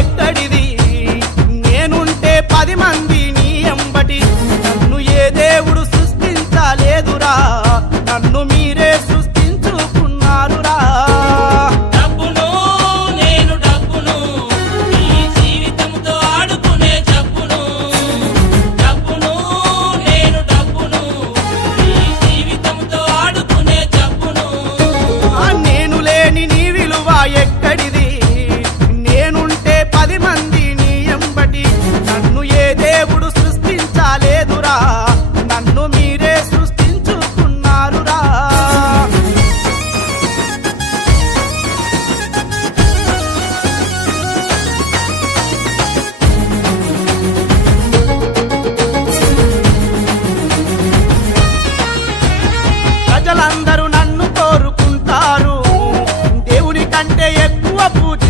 ఎక్కడిది నేనుంటే 10 మంది నీ ఎంబటి నన్ను ఏ దేవుడు సృష్టించలేదురా నన్ను మీరే సృష్టించుకున్నారురా డబ్బును నేను డబ్బును నీ జీవితంతో ఆడుకునే జబ్బును డబ్బును నేను డబ్బును నీ జీవితంతో ఆడుకునే జబ్బును నేను లేని నీ విలువ ఎక్కడిది నేనుంటే 10 మంది నీ ఎంబటి నన్ను ఏ దేవుడు సృష్టించలేదురా నన్ను మీరే సృష్టించుకున్నారురా ప్రజలందరూ నన్ను కోరుకుంటారు దేవుని కంటే ఎక్కువ పూజ